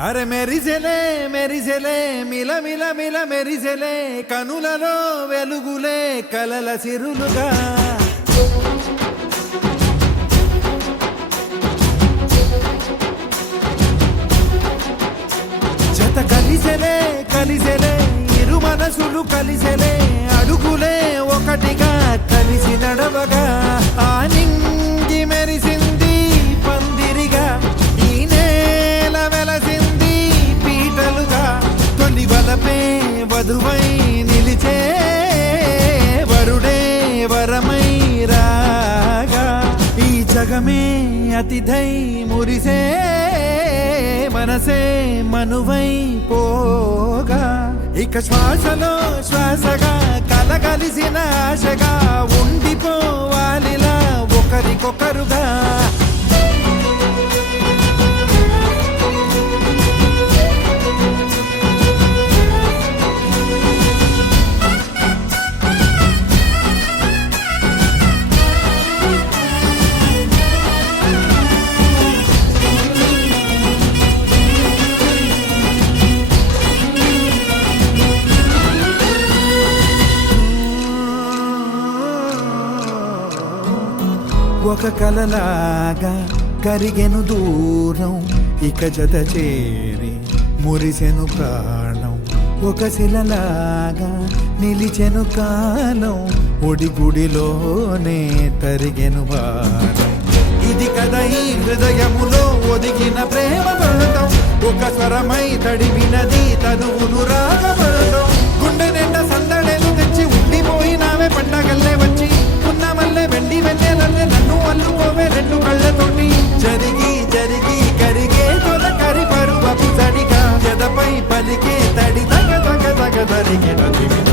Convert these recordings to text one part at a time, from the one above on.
అరే మెరిసెలే మెరిసెలే మిల మిల మిల మెరిసెలే కనులలో వెలుగులే కలల సిరులుగా జత కలిసెలే కలిసెలే ఇరు మనసులు కలిసెలే అడుగులే ఒకటిగా కలిసి నడవగా ఆ నింగి మెరిసింది పందిరిగా ఈ నేల వెలసింది పీటలుగా తొలి వలపే వధువై నిలిచే వరుడే వరమై రాగా ఈ జగమే అతిథై మురిసే మనసే మనువై పోగా ఇక శ్వాసలో శ్వాసగా కలగలిసిన ఆశగా ఉండిపోవాలిలా ఒకరికొకరుగా ఒక కలలాగా కరిగెను దూరం ఇక జత చేరి మురిసెను ప్రాణం ఒక శిలలాగా నిలిచెను కాలం ఒడిగుడిలోనే తరిగెను భారం ఇది కదా ఈ హృదయములో ఒదిగిన ప్రేమ పడతాం ఒక స్వరమై తడివినది తనువును రాగపడతాం గుండె నిండా సందడేలు తెచ్చి ఉండిపోయినావే పండగల్లే వచ్చి ఉన్న మల్లె వెండి వెన్నెలల్లే నన్ను అల్లుకోవే రెండు కళ్ళతోటి జరిగి జరిగి కరిగే తొలకరి పరువపు తడిగా ఎదపై పలికే తడి తగ తగ తగ తరిగిన దివిన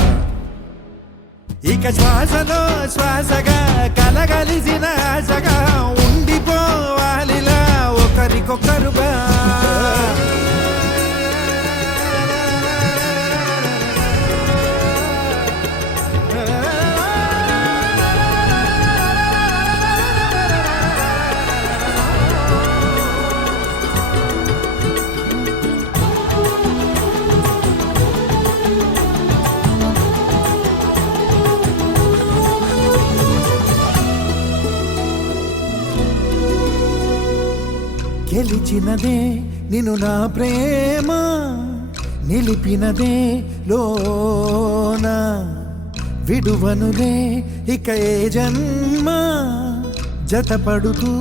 ఇక శ్వాసలో శ్వాసగా కలగలిసిన ఆశగా ఉండిపోవాలిలా ఒకరికొకరుగా గెలిచినదే నిన్ను నా ప్రేమ నిలిపినదే లోన విడువనులే ఇక ఏ జన్మ జతపడుతూ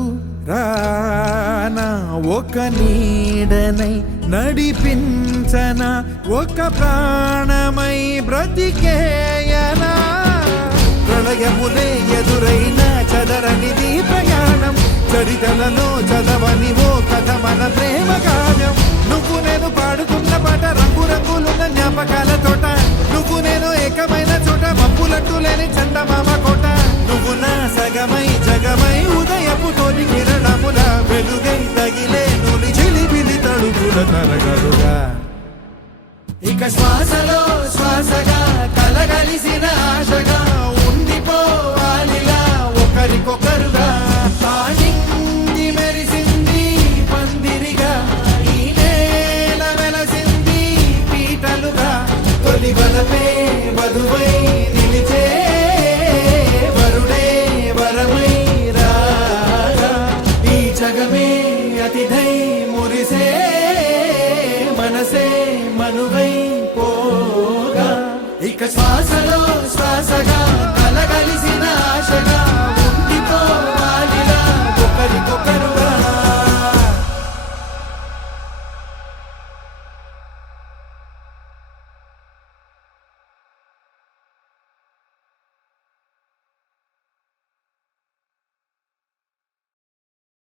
రానా ఒక నీడనై నడిపించన ఒక ప్రాణమై బ్రతికేయనా ప్రళయములే ఎదురైన చదరనిది ప్రయాణం చరితలలో చదవని ఓ కథ మన ప్రేమ కావ్యం నువ్వు నేను పాడుతున్న పాట రంగు రంగులున్న జ్ఞాపకాల తోట నువ్వు నేను ఏకమైన చోట మబ్బులట్టు లేని చందమామ కోట నువ్వు నా సగమై జగమై ఉదయపు తోటి కిరణముల వెలుగై తగిలే నులి చిలిపిలి తడుపుల తరగలుగా ఇక శ్వాసలో శ్వాసగా కలగలిసిన ఆశగా ఉండిపోవాలిలా ఒకరికొకరుగా నింగి మెరిసింది పందిరిగా ఈ నేల వెలసింది పీటలుగా తొలి వలపే వధువై